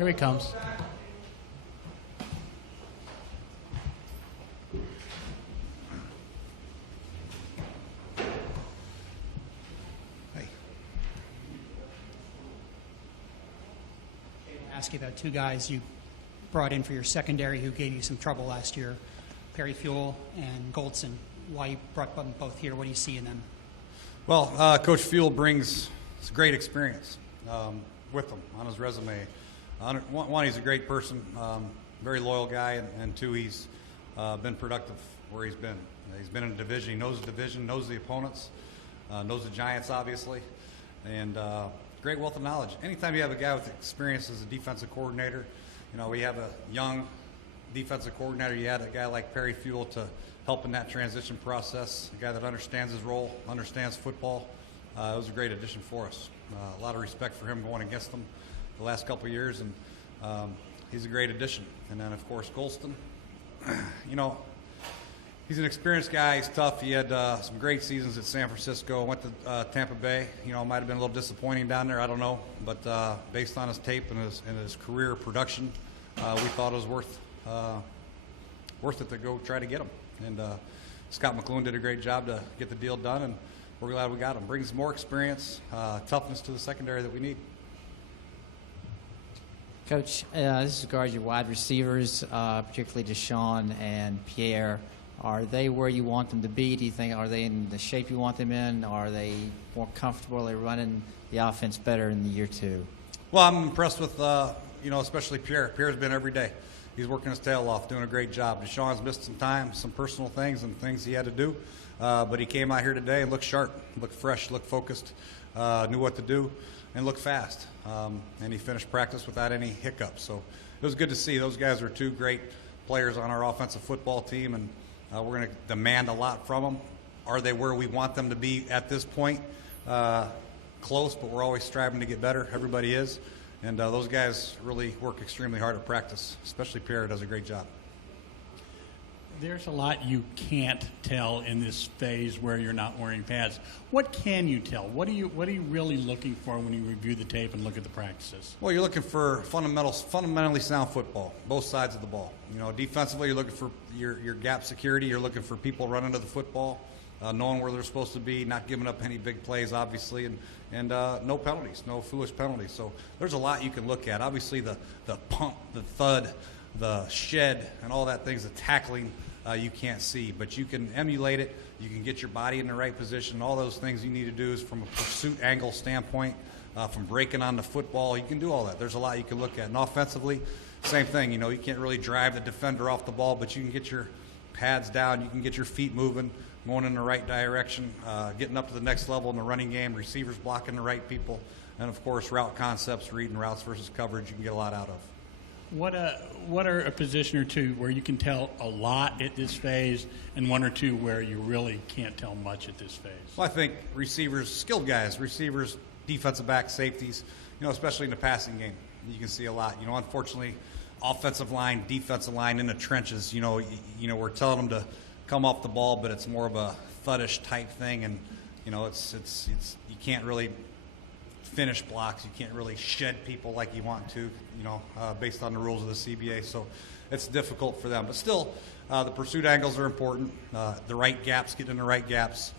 Here he comes. Ask you about two guys you brought in for your secondary who gave you some trouble last year, Perry Fuel and Goldson. Why you brought them both here? What do you see in them? Well, Coach Fuel brings great experience with him on his resume. One, he's a great person, very loyal guy, and two, he's been productive where he's been. He's been in a division. He knows the division, knows the opponents, knows the Giants, obviously, and great wealth of knowledge. Anytime you have a guy with experience as a defensive coordinator, we have a young defensive coordinator. You had a guy like Perry Fuel to help in that transition process, a guy that understands his role, understands football. It was a great addition for us. A lot of respect for him going against them the last couple of years, and he's a great addition. And then, of course, Golston. He's an experienced guy. He's tough. He had some great seasons at San Francisco. Went to Tampa Bay. Might have been a little disappointing down there. I don't know. But based on his tape and his career production, we thought it was worth it to go try to get him. And Scott McCloughan did a great job to get the deal done, and we're glad we got him. Brings more experience, toughness to the secondary that we need. Coach, this regards your wide receivers, particularly Deshaun and Pierre. Are they where you want them to be? Do you think, are they in the shape you want them in? Are they more comfortable? Are they running the offense better in the year two? Well, I'm impressed with, especially Pierre. Pierre's been every day. He's working his tail off, doing a great job. Deshaun's missed some time, some personal things and things he had to do. But he came out here today and looked sharp, looked fresh, looked focused, knew what to do, and looked fast. And he finished practice without any hiccups. So it was good to see. Those guys are two great players on our offensive football team, and we're going to demand a lot from them. Are they where we want them to be at this point? Close, but we're always striving to get better. Everybody is. And those guys really work extremely hard at practice, especially Pierre does a great job. There's a lot you can't tell in this phase where you're not wearing pads. What can you tell? What are you really looking for when you review the tape and look at the practices? Well, you're looking for fundamentally sound football, both sides of the ball. Defensively, you're looking for your gap security. You're looking for people running to the football, knowing where they're supposed to be, not giving up any big plays, obviously, and no penalties, no foolish penalties. So there's a lot you can look at. Obviously, the pump, the thud, the shed, and all that things, the tackling, you can't see, but you can emulate it. You can get your body in the right position. All those things you need to do is from a pursuit angle standpoint, from breaking on the football. You can do all that. There's a lot you can look at. And offensively, same thing. You can't really drive the defender off the ball, but you can get your pads down. You can get your feet moving, going in the right direction, getting up to the next level in the running game, receivers blocking the right people, and, of course, route concepts, reading routes versus coverage, you can get a lot out of. What are a position or two where you can tell a lot at this phase, and one or two where you really can't tell much at this phase? Well, I think receivers, skilled guys, receivers, defensive backs, safeties, especially in the passing game, you can see a lot. Unfortunately, offensive line, defensive line in the trenches, we're telling them to come off the ball, but it's more of a thuddish type thing, and it's you can't really finish blocks. You can't really shed people like you want to, based on the rules of the CBA. So it's difficult for them. But still, the pursuit angles are important. The right gaps, getting in the right gaps.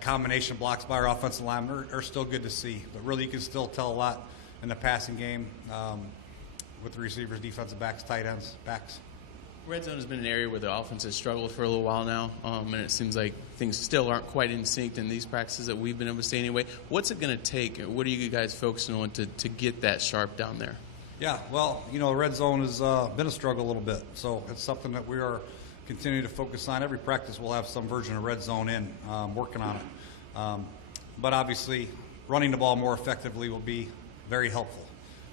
Combination blocks by our offensive linemen are still good to see. But really, you can still tell a lot in the passing game with the receivers, defensive backs, tight ends, backs. Red zone has been an area where the offense has struggled for a little while now, and it seems like things still aren't quite in sync in these practices that we've been able to see anyway. What's it going to take? What are you guys focusing on to get that sharp down there? Yeah, well, red zone has been a struggle a little bit, so it's something that we are continuing to focus on. Every practice we'll have some version of red zone in, working on it. But obviously, running the ball more effectively will be very helpful.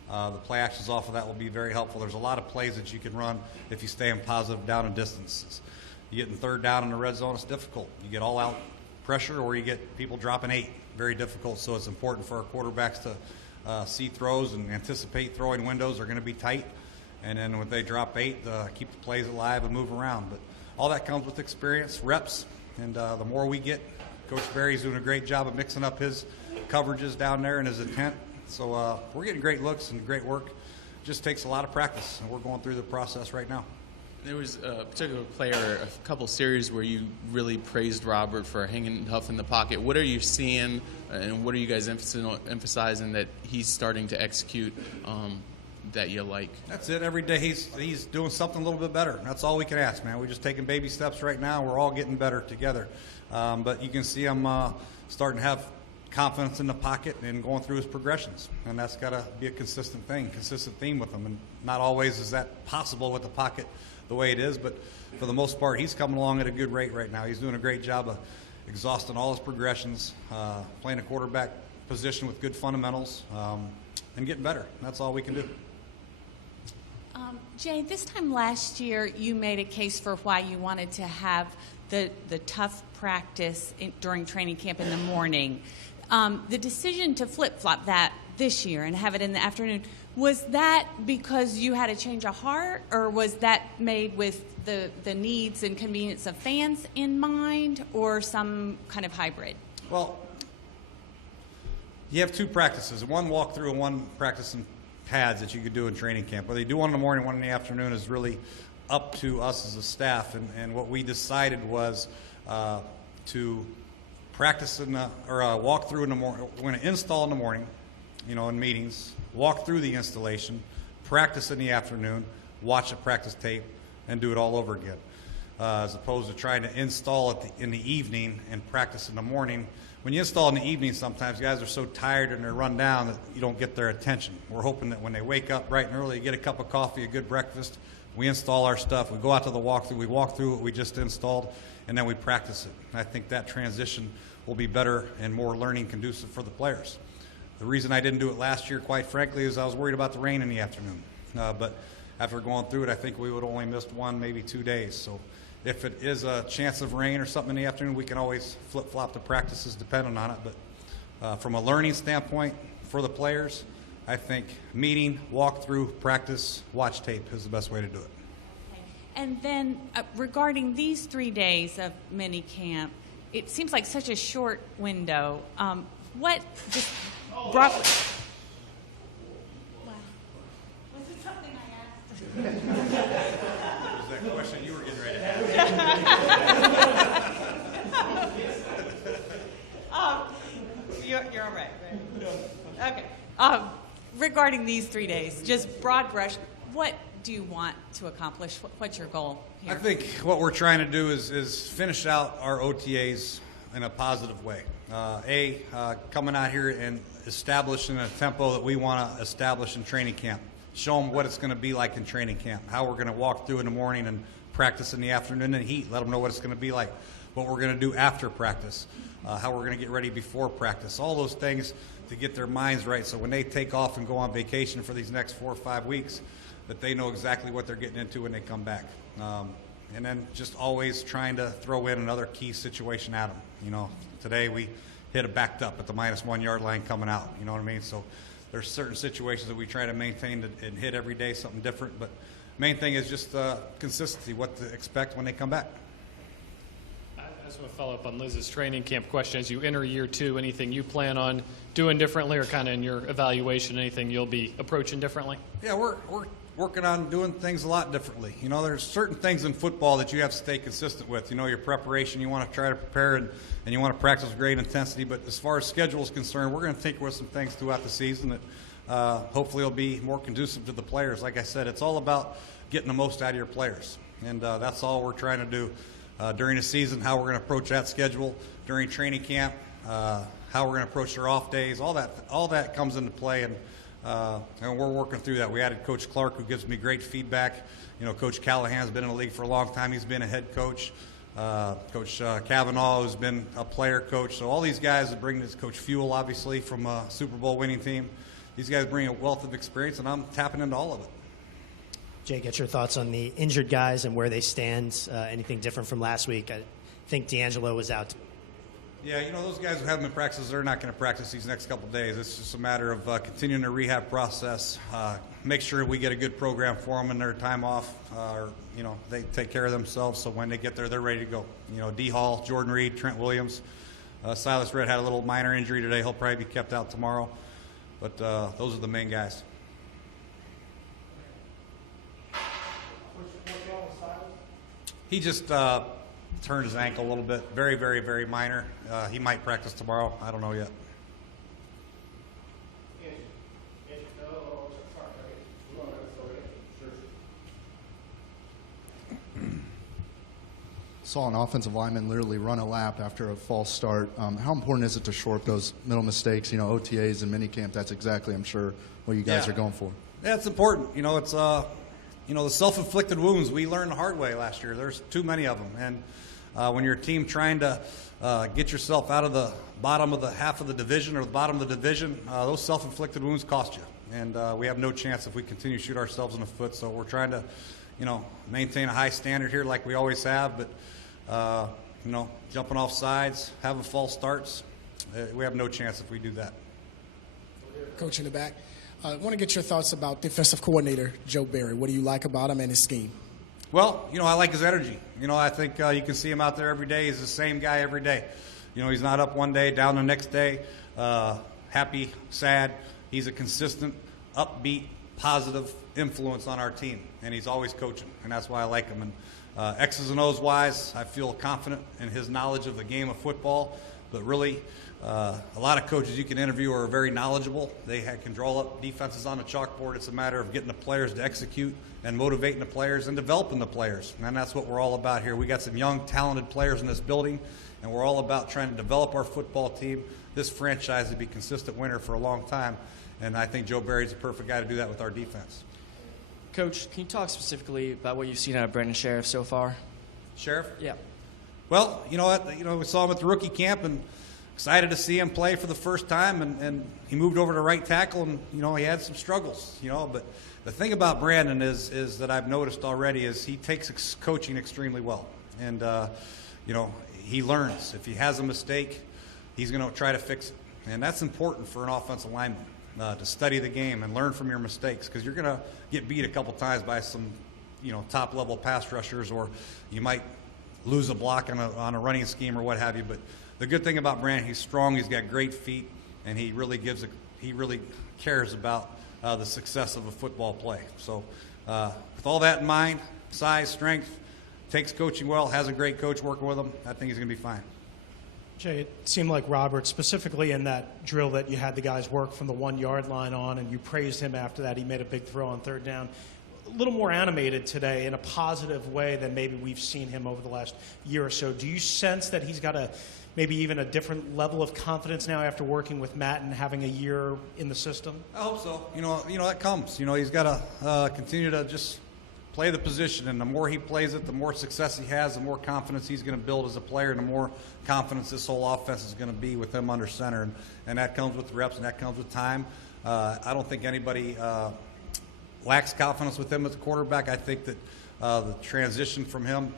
The play actions off of that will be very helpful. There's a lot of plays that you can run if you stay in positive down and distances. You get in third down in the red zone, it's difficult. You get all-out pressure or you get people dropping 8. Very difficult, so it's important for our quarterbacks to see throws and anticipate throwing windows are going to be tight. And then when they drop 8, keep the plays alive and move around. But all that comes with experience, reps, and the more we get, Coach Barry's doing a great job of mixing up his coverages down there and his intent. So we're getting great looks and great work. just takes a lot of practice, and we're going through the process right now. There was a particular player, a couple series where you really praised Robert for hanging tough in the pocket. What are you seeing, and what are you guys emphasizing that he's starting to execute that you like? That's it. Every day he's doing something a little bit better. That's all we can ask, man. We're just taking baby steps right now. We're all getting better together. But you can see him starting to have confidence in the pocket and going through his progressions. And that's got to be a consistent theme with him. And not always is that possible with the pocket the way it is, but for the most part, he's coming along at a good rate right now. He's doing a great job of exhausting all his progressions, playing a quarterback position with good fundamentals, and getting better. That's all we can do. Jay, this time last year, you made a case for why you wanted to have the tough practice during training camp in the morning. The decision to flip-flop that this year and have it in the afternoon, was that because you had a change of heart, or was that made with the needs and convenience of fans in mind, or some kind of hybrid? Well, you have two practices, one walkthrough and one practice in pads that you could do in training camp. Whether you do one in the morning, one in the afternoon is really up to us as a staff. And what we decided was to practice walk through in the morning. We're going to install in the morning, in meetings, walk through the installation, practice in the afternoon, watch a practice tape, and do it all over again. As opposed to trying to install it in the evening and practice in the morning. When you install in the evening, sometimes guys are so tired and they're run down that you don't get their attention. We're hoping that when they wake up bright and early, get a cup of coffee, a good breakfast, we install our stuff, we go out to the walkthrough, we walk through what we just installed, and then we practice it. And I think that transition will be better and more learning conducive for the players. The reason I didn't do it last year, quite frankly, is I was worried about the rain in the afternoon. But after going through it, I think we would only missed 1, maybe 2 days. So if it is a chance of rain or something in the afternoon, we can always flip-flop the practices depending on it. But from a learning standpoint for the players, I think meeting, walk through, practice, watch tape is the best way to do it. Okay. And then regarding these 3 days of minicamp, it seems like such a short window. What just brought... Wow. Was it something I asked? Was that question you were getting ready to ask? You're all right? Okay. Regarding these 3 days, just broad brush, what do you want to accomplish? What's your goal here? I think what we're trying to do is finish out our OTAs in a positive way. Coming out here and establishing a tempo that we want to establish in training camp. Show them what it's going to be like in training camp, how we're going to walk through in the morning and practice in the afternoon in heat. Let them know what it's going to be like, what we're going to do after practice, how we're going to get ready before practice. All those things to get their minds right so when they take off and go on vacation for these next 4 or 5 weeks, that they know exactly what they're getting into when they come back. And then just always trying to throw in another key situation at them. Today we hit a backed up at the -1 yard line coming out. You know what I mean? So there's certain situations that we try to maintain and hit every day, something different. But main thing is just consistency, what to expect when they come back. I just want to follow up on Liz's training camp question. As you enter year 2, anything you plan on doing differently, or kind of in your evaluation, anything you'll be approaching differently? Yeah, we're working on doing things a lot differently. There's certain things in football that you have to stay consistent with. Your preparation, you want to try to prepare and you want to practice with great intensity. But as far as schedule is concerned, we're going to tinker with some things throughout the season that hopefully will be more conducive to the players. Like I said, it's all about getting the most out of your players. And that's all we're trying to do during the season, how we're going to approach that schedule during training camp, how we're going to approach their off days. All that comes into play. And we're working through that. We added Coach Clark, who gives me great feedback. Coach Callahan's been in the league for a long time. He's been a head coach. Coach Kavanaugh, who's been a player coach. So all these guys that bring this, Coach Fuel, obviously, from a Super Bowl winning team. These guys bring a wealth of experience, and I'm tapping into all of it. Jay, get your thoughts on the injured guys and where they stand. Anything different from last week? I think D'Angelo was out. Yeah, those guys who haven't been practicing, they're not going to practice these next couple of days. It's just a matter of continuing the rehab process, make sure we get a good program for them in their time off, they take care of themselves so when they get there, they're ready to go. D. Hall, Jordan Reed, Trent Williams, Silas Red had a little minor injury today. He'll probably be kept out tomorrow. But those are the main guys. He just turned his ankle a little bit. Very, very, very minor. He might practice tomorrow. I don't know yet. Saw an offensive lineman literally run a lap after a false start. How important is it to shore up those middle mistakes? You know, OTAs and minicamp, that's exactly, I'm sure, what you guys are going for. Yeah, it's important. You know, it's the self-inflicted wounds we learned the hard way last year. There's too many of them. And when you're a team trying to get yourself out of the bottom of the half of the division or the bottom of the division, those self-inflicted wounds cost you. And we have no chance if we continue to shoot ourselves in the foot. So we're trying to, maintain a high standard here like we always have. But jumping off sides, having false starts, we have no chance if we do that. Coach in the back, I want to get your thoughts about defensive coordinator Joe Barry. What do you like about him and his scheme? Well, I like his energy. I think you can see him out there every day. He's the same guy every day. He's not up one day, down the next day, happy, sad. He's a consistent, upbeat, positive influence on our team, and he's always coaching, and that's why I like him. And X's and O's wise, I feel confident in his knowledge of the game of football, but really a lot of coaches you can interview are very knowledgeable. They can draw up defenses on the chalkboard. It's a matter of getting the players to execute and motivating the players and developing the players, and that's what we're all about here. We got some young, talented players in this building, and we're all about trying to develop our football team, this franchise to be a consistent winner for a long time, and I think Joe Barry's the perfect guy to do that with our defense. Coach, can you talk specifically about what you've seen out of Brandon Sheriff so far? Sheriff? Yeah. Well, we saw him at the rookie camp and excited to see him play for the first time, and he moved over to right tackle, and, he had some struggles, but the thing about Brandon is that I've noticed already is he takes coaching extremely well, and, he learns. If he has a mistake, he's going to try to fix it, and that's important for an offensive lineman. To study the game and learn from your mistakes, because you're going to get beat a couple times by some, top-level pass rushers, or you might lose a block on a running scheme or what have you. But the good thing about Brandon, he's strong, he's got great feet, and he really cares about the success of a football play. So with all that in mind, size, strength, takes coaching well, has a great coach working with him, I think he's going to be fine. Jay, it seemed like Robert, specifically in that drill that you had the guys work from the 1 yard line on, and you praised him after that. He made a big throw on third down. A little more animated today in a positive way than maybe we've seen him over the last year or so. Do you sense that he's got maybe even a different level of confidence now after working with Matt and having a year in the system? I hope so. That comes. He's got to continue to just play the position, and the more he plays it, the more success he has, the more confidence he's going to build as a player, and the more confidence this whole offense is going to be with him under center, and that comes with reps, and that comes with time. I don't think anybody lacks confidence with him as a quarterback. I think that the transition from him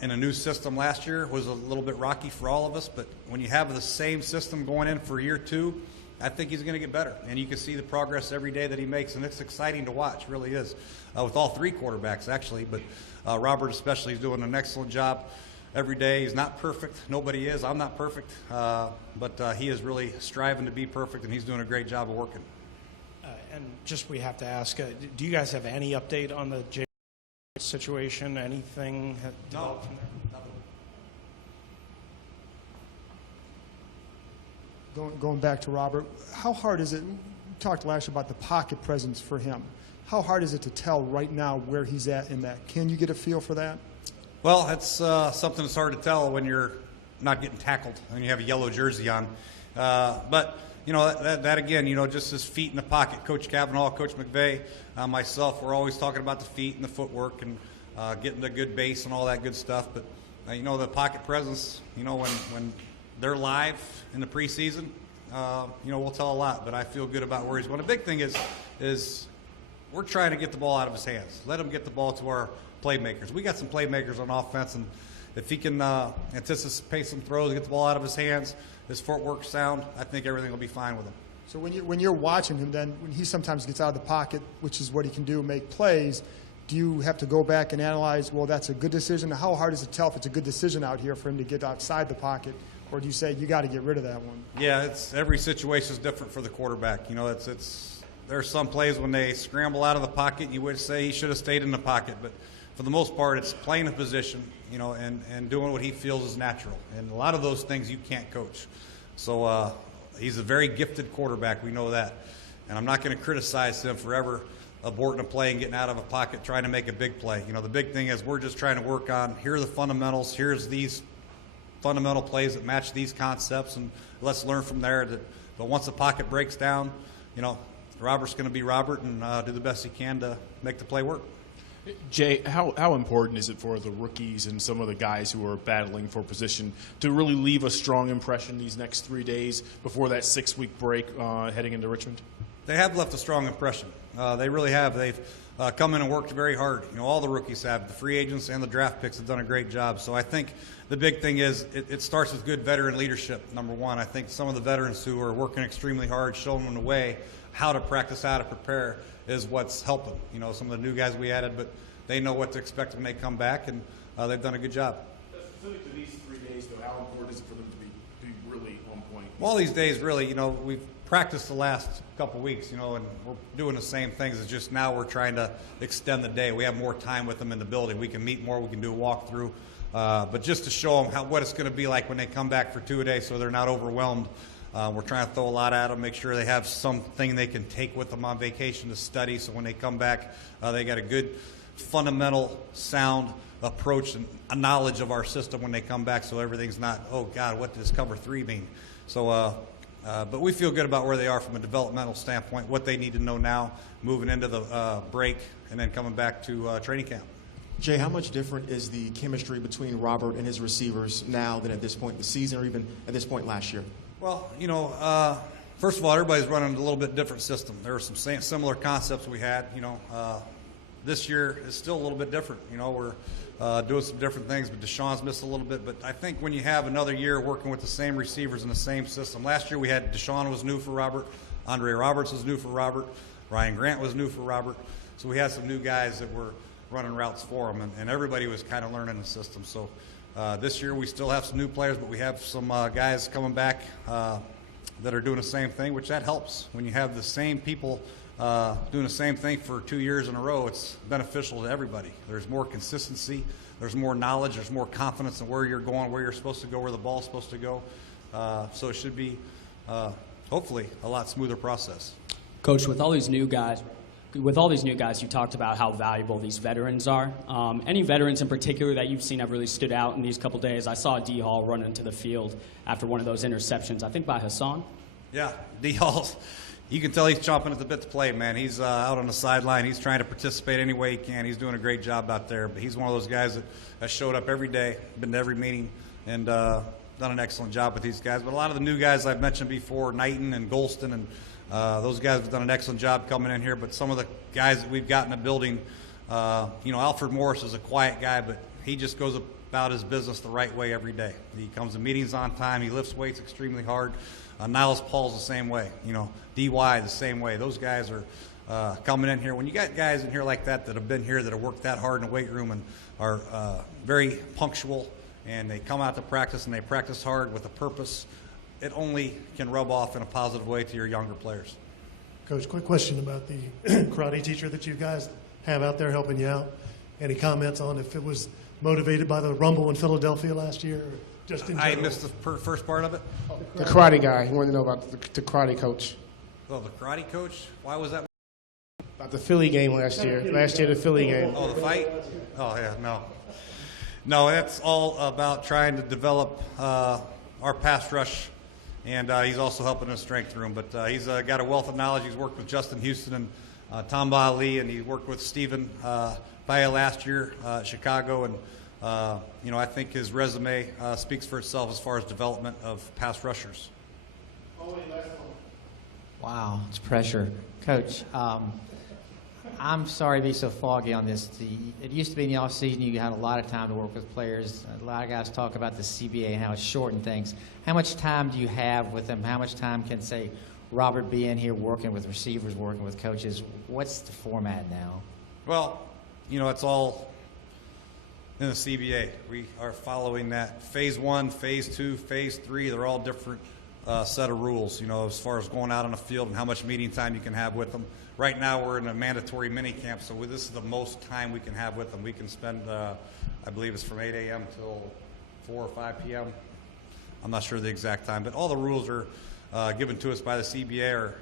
in a new system last year was a little bit rocky for all of us, but when you have the same system going in for year two, I think he's going to get better, and you can see the progress every day that he makes, and it's exciting to watch, really is, with all three quarterbacks, actually, but Robert especially is doing an excellent job every day. He's not perfect. Nobody is. I'm not perfect, but he is really striving to be perfect, and he's doing a great job of working. And just we have to ask, do you guys have any update on the Jay situation? Anything developed from there? Going back to Robert, how hard is it? We talked last about the pocket presence for him. How hard is it to tell right now where he's at in that? Can you get a feel for that? Well, that's something that's hard to tell when you're not getting tackled and you have a yellow jersey on. But, that again, just his feet in the pocket. Coach Cavanaugh, Coach McVay, myself, we're always talking about the feet and the footwork and getting the good base and all that good stuff. But, the pocket presence, when they're live in the preseason, we'll tell a lot, but I feel good about where he's going. The big thing is we're trying to get the ball out of his hands. Let him get the ball to our playmakers. We got some playmakers on offense, and if he can anticipate some throws, get the ball out of his hands, his footwork sound, I think everything will be fine with him. So when you're watching him, then when he sometimes gets out of the pocket, which is what he can do, make plays, do you have to go back and analyze, well, that's a good decision? How hard is it to tell if it's a good decision out here for him to get outside the pocket? Or do you say you got to get rid of that one? Yeah, every situation is different for the quarterback. There's some plays when they scramble out of the pocket, you would say he should have stayed in the pocket. But for the most part, it's playing a position, you know, and doing what he feels is natural. And a lot of those things you can't coach. So he's a very gifted quarterback. We know that. And I'm not going to criticize him for ever aborting a play and getting out of a pocket trying to make a big play. You know, the big thing is we're just trying to work on, here are the fundamentals, here's these fundamental plays that match these concepts, and let's learn from there. But once the pocket breaks down, you know, Robert's going to be Robert and do the best he can to make the play work. Jay, how important is it for the rookies and some of the guys who are battling for position to really leave a strong impression these next 3 days before that 6-week break heading into Richmond? They have left a strong impression. They really have. They've come in and worked very hard. You know, all the rookies have. The free agents and the draft picks have done a great job. So I think the big thing is it starts with good veteran leadership, number one. I think some of the veterans who are working extremely hard, showing them the way, how to practice, how to prepare, is what's helping. You know, some of the new guys we added, but they know what to expect when they come back, and they've done a good job. Specific to these 3 days, though, how important is it for them to be really on point? Well, these days, really, you know, we've practiced the last couple weeks, you know, and we're doing the same things. It's just now we're trying to extend the day. We have more time with them in the building. We can meet more. We can do a walkthrough. But just to show them what it's going to be like when they come back for 2 days so they're not overwhelmed. We're trying to throw a lot at them, make sure they have something they can take with them on vacation to study, so when they come back, they got a good, fundamental, sound approach and a knowledge of our system when they come back, so everything's not, oh, God, what does cover 3 mean? So, but we feel good about where they are from a developmental standpoint, what they need to know now, moving into the break, and then coming back to training camp. Jay, how much different is the chemistry between Robert and his receivers now than at this point in the season or even at this point last year? Well, you know, first of all, everybody's running a little bit different system. There were some similar concepts we had. You know, this year is still a little bit different. You know, we're doing some different things, but Deshaun's missed a little bit. But I think when you have another year working with the same receivers in the same system, last year we had Deshaun was new for Robert, Andre Roberts was new for Robert, Ryan Grant was new for Robert. So we had some new guys that were running routes for him, and everybody was kind of learning the system. So this year we still have some new players, but we have some guys coming back that are doing the same thing, which that helps. When you have the same people doing the same thing for 2 years in a row, it's beneficial to everybody. There's more consistency, there's more knowledge, there's more confidence in where you're going, where you're supposed to go, where the ball's supposed to go. So it should be, hopefully, a lot smoother process. Coach, with all these new guys, you talked about how valuable these veterans are. Any veterans in particular that you've seen have really stood out in these couple days? I saw D. Hall run into the field after one of those interceptions, I think by Hassan. Yeah, D. Hall, you can tell he's chomping at the bit to play, man. He's out on the sideline. He's trying to participate any way he can. He's doing a great job out there. But he's one of those guys that has showed up every day, been to every meeting, and done an excellent job with these guys. But a lot of the new guys I've mentioned before, Knighton and Golston, and those guys have done an excellent job coming in here. But some of the guys that we've got in the building, you know, Alfred Morris is a quiet guy, but he just goes about his business the right way every day. He comes to meetings on time. He lifts weights extremely hard. Niles Paul's the same way. You know, DY the same way. Those guys are coming in here. When you got guys in here like that have been here, that have worked that hard in the weight room and are very punctual, and they come out to practice and they practice hard with a purpose, it only can rub off in a positive way to your younger players. Coach, quick question about the karate teacher that you guys have out there helping you out. Any comments on if it was motivated by the Rumble in Philadelphia last year? Or just in general? I missed the first part of it. The karate guy. He wanted to know about the karate coach. Oh, the karate coach? Why was that? About the Philly game last year. Last year, the Philly game. Oh, the fight? Oh, yeah, no. No, that's all about trying to develop our pass rush. And he's also helping us strength room. But he's got a wealth of knowledge. He's worked with Justin Houston and Tom Ali, and he worked with Stephen Baia last year at Chicago. And, you know, I think his resume speaks for itself as far as development of pass rushers. Wow, it's pressure. Coach, I'm sorry to be so foggy on this. It used to be in the offseason you had a lot of time to work with players. A lot of guys talk about the CBA and how it's shortened things. How much time do you have with them? How much time can, say, Robert be in here working with receivers, working with coaches? What's the format now? Well, you know, it's all in the CBA. We are following that. Phase 1, Phase 2, Phase 3, they're all different set of rules, as far as going out on the field and how much meeting time you can have with them. Right now we're in a mandatory minicamp, so this is the most time we can have with them. We can spend, I believe it's from 8 a.m. till 4 or 5 p.m. I'm not sure the exact time, but all the rules are given to us by the CBA. Our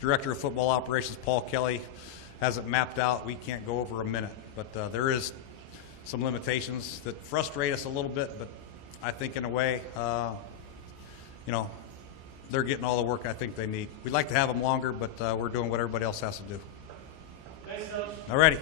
Director of Football Operations, Paul Kelly, has it mapped out. We can't go over a minute, but there is some limitations that frustrate us a little bit, but I think in a way, they're getting all the work I think they need. We'd like to have them longer, but we're doing what everybody else has to do. Thanks, Coach. All righty.